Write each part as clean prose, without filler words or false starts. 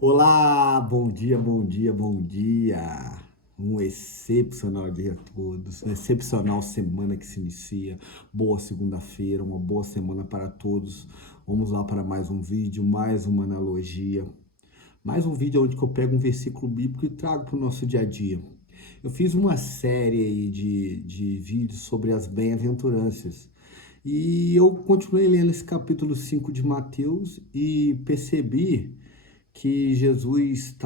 Olá, bom dia, bom dia, bom dia. Um excepcional dia a todos, uma excepcional semana que se inicia. Boa segunda-feira, uma boa semana para todos. Vamos lá para mais um vídeo, mais uma analogia. Mais um vídeo onde eu pego um versículo bíblico e trago para o nosso dia a dia. Eu fiz uma série aí de vídeos sobre as bem-aventuranças. E eu continuei lendo esse capítulo 5 de Mateus e percebi que Jesus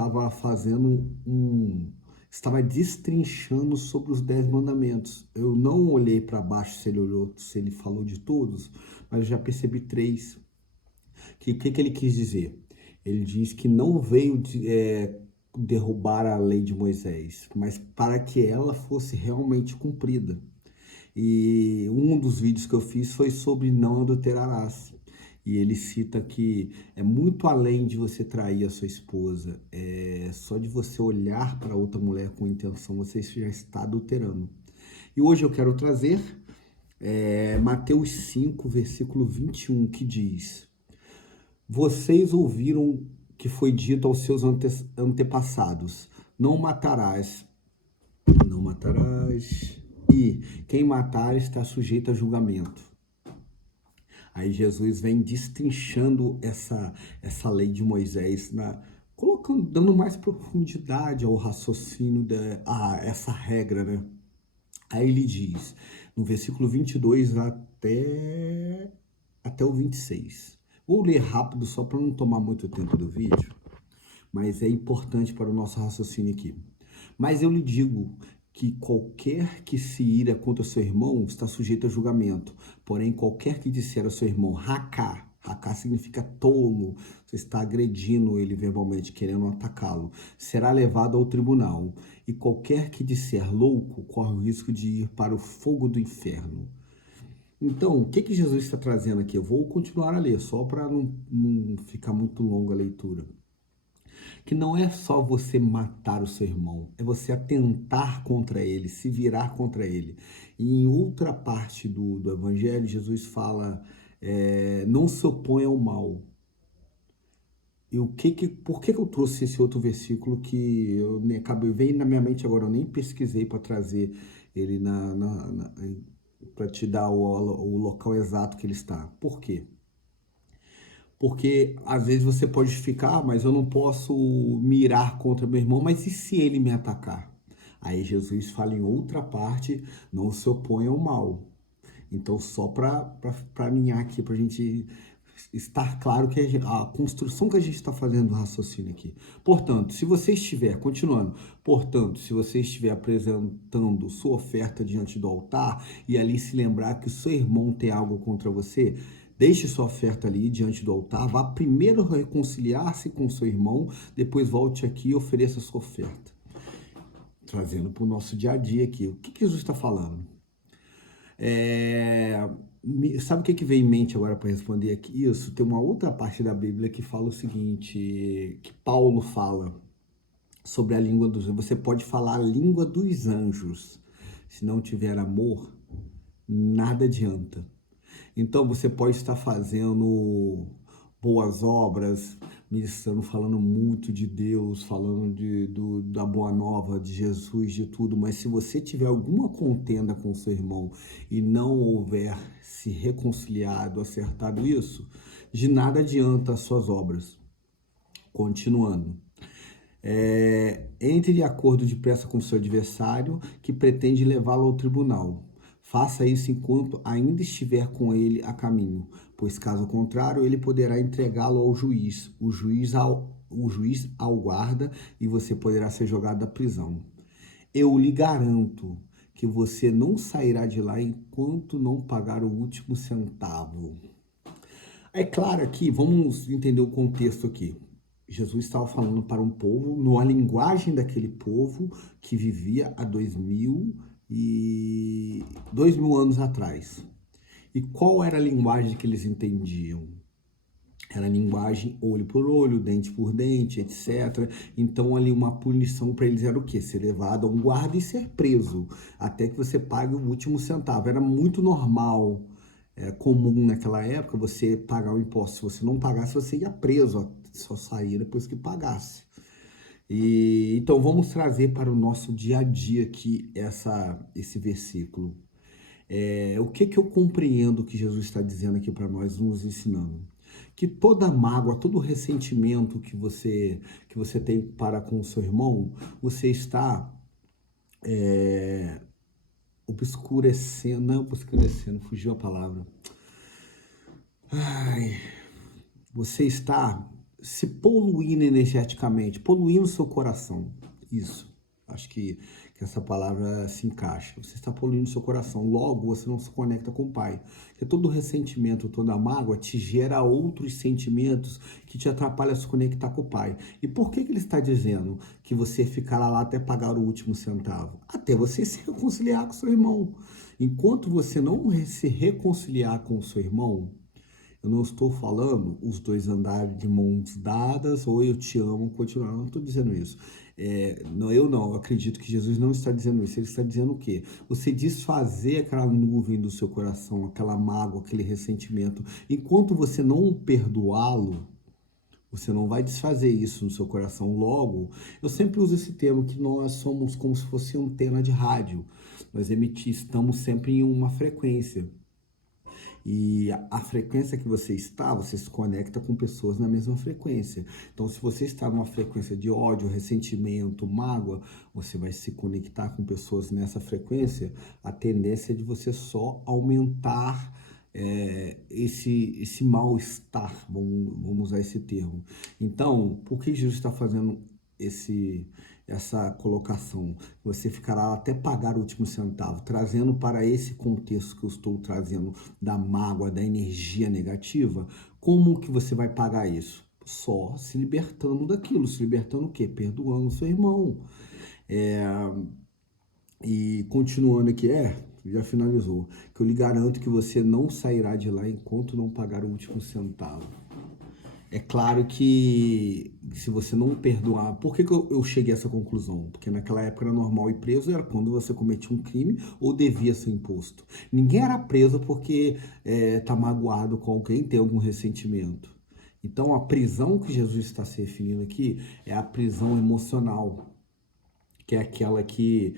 estava destrinchando sobre os 10 mandamentos. Eu não olhei para baixo se ele olhou, se ele falou de todos, mas eu já percebi três. Que ele quis dizer? Ele diz que não veio derrubar a lei de Moisés, mas para que ela fosse realmente cumprida. E um dos vídeos que eu fiz foi sobre não adulterarás. E ele cita que é muito além de você trair a sua esposa, só de você olhar para outra mulher com intenção, você já está adulterando. E hoje eu quero trazer Mateus 5, versículo 21, que diz: Vocês ouviram que foi dito aos seus antepassados: não matarás, não matarás, e quem matar está sujeito a julgamento. Aí Jesus vem destrinchando essa lei de Moisés, colocando, dando mais profundidade ao raciocínio a essa regra, né? Aí ele diz, no versículo 22 até o 26. Vou ler rápido só para não tomar muito tempo do vídeo, mas é importante para o nosso raciocínio aqui. Mas eu lhe digo que qualquer que se ira contra seu irmão está sujeito a julgamento. Porém, qualquer que disser ao seu irmão, racá significa tolo, você está agredindo ele verbalmente, querendo atacá-lo, será levado ao tribunal. E qualquer que disser louco corre o risco de ir para o fogo do inferno. Então, o que Jesus está trazendo aqui? Eu vou continuar a ler, só para não ficar muito longa a leitura. Que não é só você matar o seu irmão, é você atentar contra ele, se virar contra ele. E em outra parte do Evangelho, Jesus fala, não se oponha ao mal. E por que eu trouxe esse outro versículo que veio na minha mente agora, eu nem pesquisei para trazer ele para te dar o local exato que ele está. Por quê? Porque às vezes você pode ficar, mas eu não posso mirar contra meu irmão, mas e se ele me atacar? Aí Jesus fala em outra parte, não se opõe ao mal. Então, só para alinhar aqui, para a gente estar claro que a construção que a gente está fazendo do raciocínio aqui. Portanto, se você estiver, continuando, portanto, se você estiver apresentando sua oferta diante do altar e ali se lembrar que o seu irmão tem algo contra você, deixe sua oferta ali diante do altar, vá primeiro reconciliar-se com seu irmão, depois volte aqui e ofereça sua oferta. Trazendo para o nosso dia a dia aqui. O que Jesus está falando? Sabe o que veio em mente agora para responder aqui? Isso, tem uma outra parte da Bíblia que fala o seguinte, que Paulo fala sobre a língua dos anjos. Você pode falar a língua dos anjos. Se não tiver amor, nada adianta. Então você pode estar fazendo boas obras, ministrando, falando muito de Deus, falando da boa nova, de Jesus, de tudo, mas se você tiver alguma contenda com seu irmão e não houver se reconciliado, acertado isso, de nada adianta as suas obras. Continuando. Entre de acordo depressa com seu adversário que pretende levá-lo ao tribunal. Faça isso enquanto ainda estiver com ele a caminho, pois caso contrário ele poderá entregá-lo ao juiz, o juiz ao guarda e você poderá ser jogado da prisão. Eu lhe garanto que você não sairá de lá enquanto não pagar o último centavo. É claro aqui, vamos entender o contexto aqui. Jesus estava falando para um povo, numa linguagem daquele povo que vivia há 2000 anos atrás. E qual era a linguagem que eles entendiam? Era linguagem olho por olho, dente por dente, etc. Então ali uma punição para eles era o quê? Ser levado a um guarda e ser preso, até que você pague o último centavo. Era muito normal, comum naquela época você pagar o imposto. Se você não pagasse, você ia preso só saía depois que pagasse. E então vamos trazer para o nosso dia a dia aqui esse versículo. O que eu compreendo que Jesus está dizendo aqui para nós, nos ensinando? Que toda mágoa, todo ressentimento que você tem para com o seu irmão, você está obscurecendo, fugiu a palavra. Você está se poluindo energeticamente, poluindo seu coração. Isso. Acho que essa palavra se encaixa. Você está poluindo seu coração. Logo, você não se conecta com o Pai. Porque todo ressentimento, toda mágoa te gera outros sentimentos que te atrapalham a se conectar com o Pai. E por que ele está dizendo que você ficará lá até pagar o último centavo? Até você se reconciliar com seu irmão. Enquanto você não se reconciliar com o seu irmão, eu não estou falando os dois andarem de mãos dadas ou eu te amo, continuar. Não estou dizendo isso. Eu acredito que Jesus não está dizendo isso. Ele está dizendo o quê? Você desfazer aquela nuvem do seu coração, aquela mágoa, aquele ressentimento. Enquanto você não perdoá-lo, você não vai desfazer isso no seu coração. Logo, eu sempre uso esse termo que nós somos como se fosse uma antena de rádio. Nós estamos sempre em uma frequência. E a frequência que você está, você se conecta com pessoas na mesma frequência. Então, se você está numa frequência de ódio, ressentimento, mágoa, você vai se conectar com pessoas nessa frequência. A tendência é de você só aumentar esse mal-estar, vamos usar esse termo. Então, por que Jesus está fazendo essa colocação? Você ficará até pagar o último centavo, trazendo para esse contexto que eu estou trazendo da mágoa, da energia negativa. Como que você vai pagar isso? Só se libertando daquilo. Se libertando o quê? Perdoando o seu irmão. E continuando aqui, já finalizou, que eu lhe garanto que você não sairá de lá enquanto não pagar o último centavo. É claro que se você não perdoar... Por que eu cheguei a essa conclusão? Porque naquela época era normal ir preso, era quando você cometia um crime ou devia seu imposto. Ninguém era preso porque tá magoado com alguém, tem algum ressentimento. Então a prisão que Jesus está se referindo aqui é a prisão emocional, que é aquela que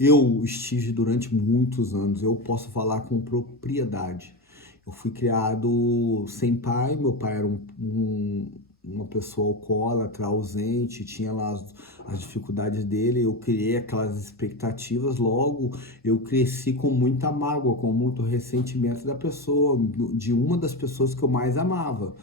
eu estive durante muitos anos. Eu posso falar com propriedade. Eu fui criado sem pai, meu pai era uma pessoa alcoólatra, ausente, tinha lá as dificuldades dele, eu criei aquelas expectativas, logo eu cresci com muita mágoa, com muito ressentimento da pessoa, de uma das pessoas que eu mais amava.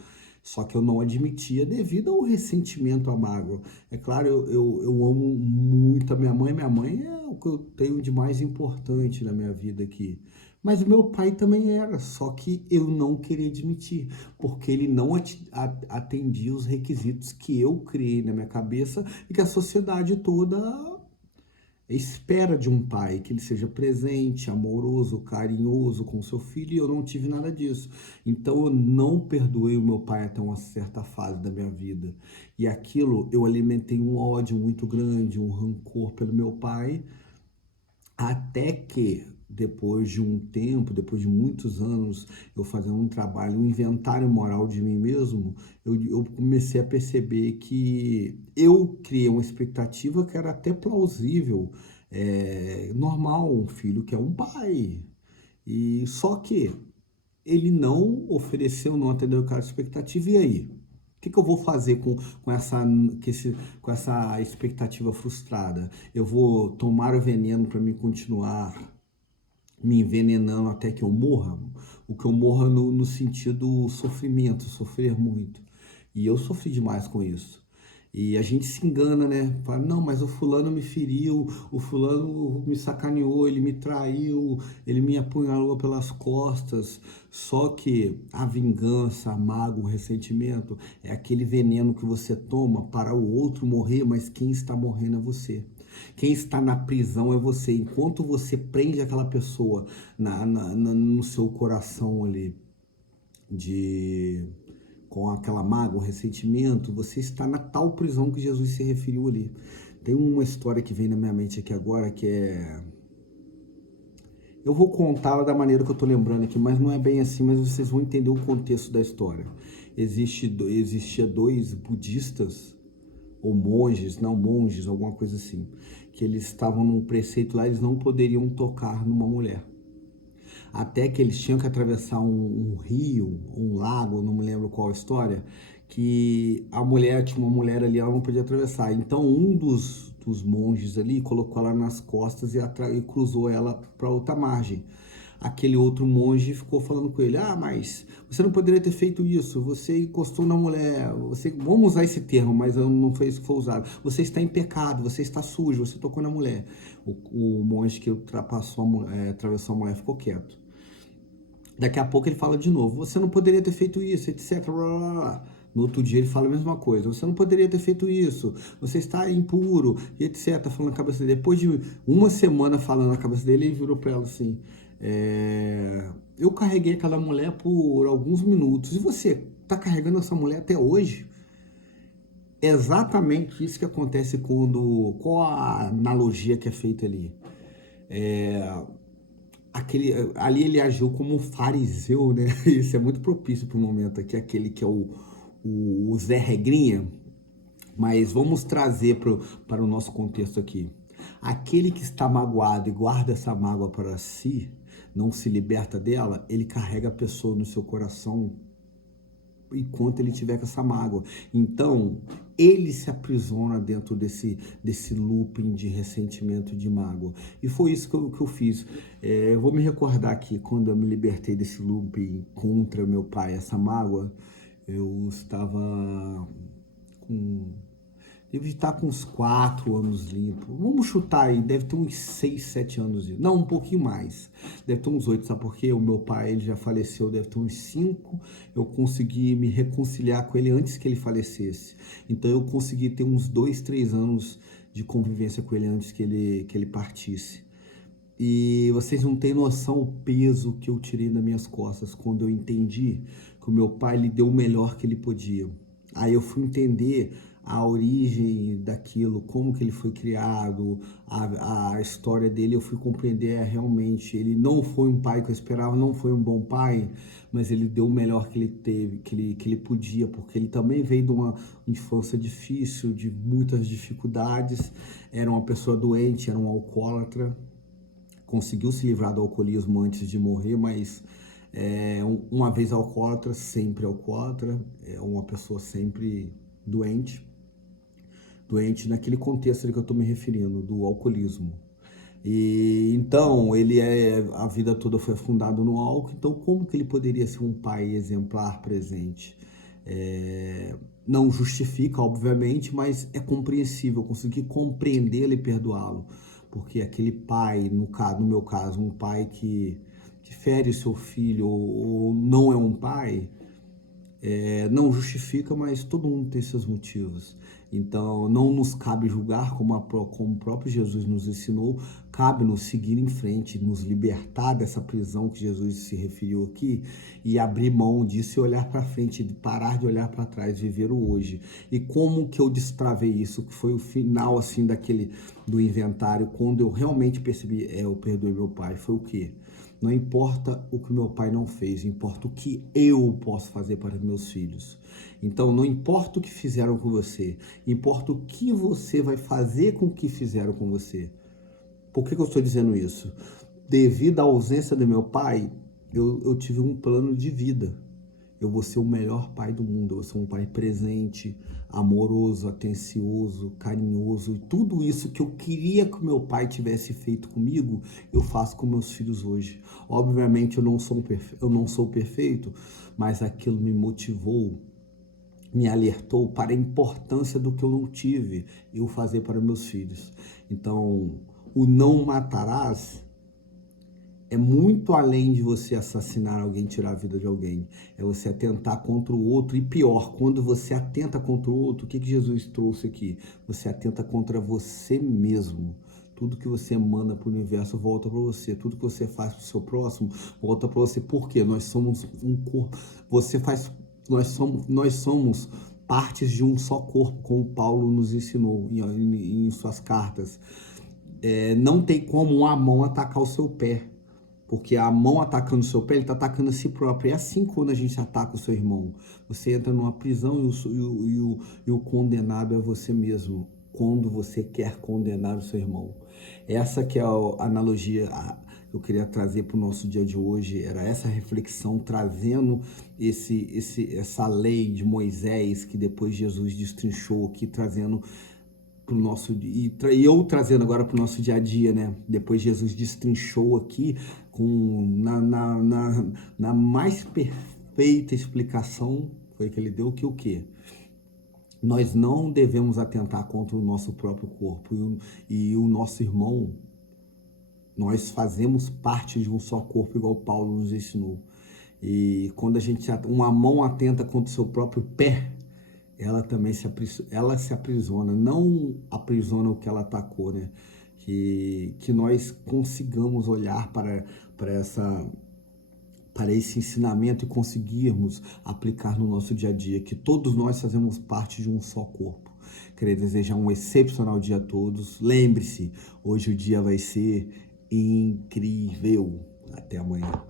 Só que eu não admitia devido ao ressentimento, à mágoa. É claro, eu amo muito a minha mãe. Minha mãe é o que eu tenho de mais importante na minha vida aqui. Mas o meu pai também era, só que eu não queria admitir, porque ele não atendia os requisitos que eu criei na minha cabeça e que a sociedade toda espera de um pai, que ele seja presente, amoroso, carinhoso com seu filho, e eu não tive nada disso. Então eu não perdoei o meu pai até uma certa fase da minha vida. E aquilo, eu alimentei um ódio muito grande, um rancor pelo meu pai, até que depois de um tempo, depois de muitos anos, eu fazendo um trabalho, um inventário moral de mim mesmo, eu comecei a perceber que eu criei uma expectativa que era até plausível, normal, um filho que é um pai. E só que ele não ofereceu, não atendeu aquela expectativa, e aí? O que eu vou fazer com essa expectativa frustrada? Eu vou tomar o veneno para me continuar me envenenando até que eu morra? O que eu morra no sentido sofrimento, sofrer muito. E eu sofri demais com isso. E a gente se engana, né? Fala, não, mas o fulano me feriu, o fulano me sacaneou, ele me traiu, ele me apunhalou pelas costas. Só que a vingança, a mágoa, o ressentimento é aquele veneno que você toma para o outro morrer, mas quem está morrendo é você. Quem está na prisão é você. Enquanto você prende aquela pessoa no seu coração ali, com aquela mágoa, ressentimento, você está na tal prisão que Jesus se referiu ali. Tem uma história que vem na minha mente aqui agora, que é... Eu vou contá-la da maneira que eu estou lembrando aqui, mas não é bem assim, mas vocês vão entender o contexto da história. existia dois budistas, ou monges, não monges, alguma coisa assim, que eles estavam num preceito lá, eles não poderiam tocar numa mulher. Até que eles tinham que atravessar um rio, um lago, não me lembro qual a história, que a mulher, tinha uma mulher ali, ela não podia atravessar. Então um dos monges ali colocou ela nas costas e cruzou ela para outra margem. Aquele outro monge ficou falando com ele: ah, mas você não poderia ter feito isso, você encostou na mulher, vamos usar esse termo, mas não foi isso que foi usado, você está em pecado, você está sujo, você tocou na mulher. O monge que atravessou a mulher ficou quieto. Daqui a pouco ele fala de novo: você não poderia ter feito isso, etc. Blá, blá, blá. No outro dia ele fala a mesma coisa: você não poderia ter feito isso, você está impuro, e etc. Falando na cabeça dele. Depois de uma semana falando na cabeça dele, ele virou para ela assim: eu carreguei aquela mulher por alguns minutos, e você está carregando essa mulher até hoje? É exatamente isso que acontece qual a analogia que é feita ali? Ali ele agiu como um fariseu, né? Isso é muito propício para o momento aqui, aquele que é o Zé Regrinha. Mas vamos trazer para o nosso contexto aqui. Aquele que está magoado e guarda essa mágoa para si, não se liberta dela, ele carrega a pessoa no seu coração enquanto ele tiver com essa mágoa. Então, ele se aprisiona dentro desse looping de ressentimento, de mágoa. E foi isso que eu fiz. Eu vou me recordar aqui, quando eu me libertei desse looping contra meu pai, essa mágoa, eu estava Deve estar com uns 4 anos limpo. Vamos chutar aí, deve ter uns 6, 7 anos limpo. Não, um pouquinho mais. Deve ter uns 8, sabe por quê? O meu pai, ele já faleceu, deve ter uns 5. Eu consegui me reconciliar com ele antes que ele falecesse. Então eu consegui ter uns 2, 3 anos de convivência com ele antes que ele partisse. E vocês não têm noção o peso que eu tirei das minhas costas quando eu entendi que o meu pai lhe deu o melhor que ele podia. Aí eu fui entender a origem daquilo, como que ele foi criado, a história dele, eu fui compreender realmente. Ele não foi um pai que eu esperava, não foi um bom pai, mas ele deu o melhor que ele teve, que ele podia, porque ele também veio de uma infância difícil, de muitas dificuldades, era uma pessoa doente, era um alcoólatra, conseguiu se livrar do alcoolismo antes de morrer, mas uma vez alcoólatra, sempre alcoólatra, é uma pessoa sempre doente naquele contexto que eu estou me referindo, do alcoolismo. E então, a vida toda foi fundada no álcool, então como que ele poderia ser um pai exemplar, presente? Não justifica, obviamente, mas é compreensível, eu consegui compreendê-lo e perdoá-lo, porque aquele pai, no meu caso, um pai que fere seu filho ou não é um pai, não justifica, mas todo mundo tem seus motivos. Então, não nos cabe julgar, como o próprio Jesus nos ensinou, cabe nos seguir em frente, nos libertar dessa prisão que Jesus se referiu aqui e abrir mão disso e olhar para frente, parar de olhar para trás, viver o hoje. E como que eu destravei isso, que foi o final assim do inventário, quando eu realmente percebi, eu perdoei meu pai, foi o quê? Não importa o que meu pai não fez, importa o que eu posso fazer para meus filhos. Então, não importa o que fizeram com você, importa o que você vai fazer com o que fizeram com você. Por que eu estou dizendo isso? Devido à ausência do meu pai, eu tive um plano de vida. Eu vou ser o melhor pai do mundo, eu vou ser um pai presente, amoroso, atencioso, carinhoso. E tudo isso que eu queria que o meu pai tivesse feito comigo, eu faço com meus filhos hoje. Obviamente eu não sou perfeito, mas aquilo me motivou, me alertou para a importância do que eu não tive, eu fazer para meus filhos. Então, o não matarás é muito além de você assassinar alguém, tirar a vida de alguém. É você atentar contra o outro. E pior, quando você atenta contra o outro, o que Jesus trouxe aqui? Você atenta contra você mesmo. Tudo que você emana para o universo volta para você. Tudo que você faz para o seu próximo volta para você. Por quê? Nós somos um corpo. Nós somos partes de um só corpo, como Paulo nos ensinou em suas cartas. Não tem como uma mão atacar o seu pé. Porque a mão atacando o seu pé, ele está atacando a si próprio. É assim quando a gente ataca o seu irmão. Você entra numa prisão e o condenado é você mesmo. Quando você quer condenar o seu irmão. Essa que é a analogia que eu queria trazer para o nosso dia de hoje. Era essa reflexão, trazendo essa lei de Moisés que depois Jesus destrinchou aqui, trazendo pro nosso e eu trazendo agora para o nosso dia a dia, né? Depois Jesus destrinchou aqui na mais perfeita explicação foi que ele deu que o quê? Nós não devemos atentar contra o nosso próprio corpo e o nosso irmão. Nós fazemos parte de um só corpo, igual Paulo nos ensinou. E quando uma mão atenta contra o seu próprio pé, ela também se aprisiona, não aprisiona o que ela atacou, né? Que nós consigamos olhar para esse ensinamento e conseguirmos aplicar no nosso dia a dia, que todos nós fazemos parte de um só corpo. Queria desejar um excepcional dia a todos. Lembre-se, hoje o dia vai ser incrível. Até amanhã.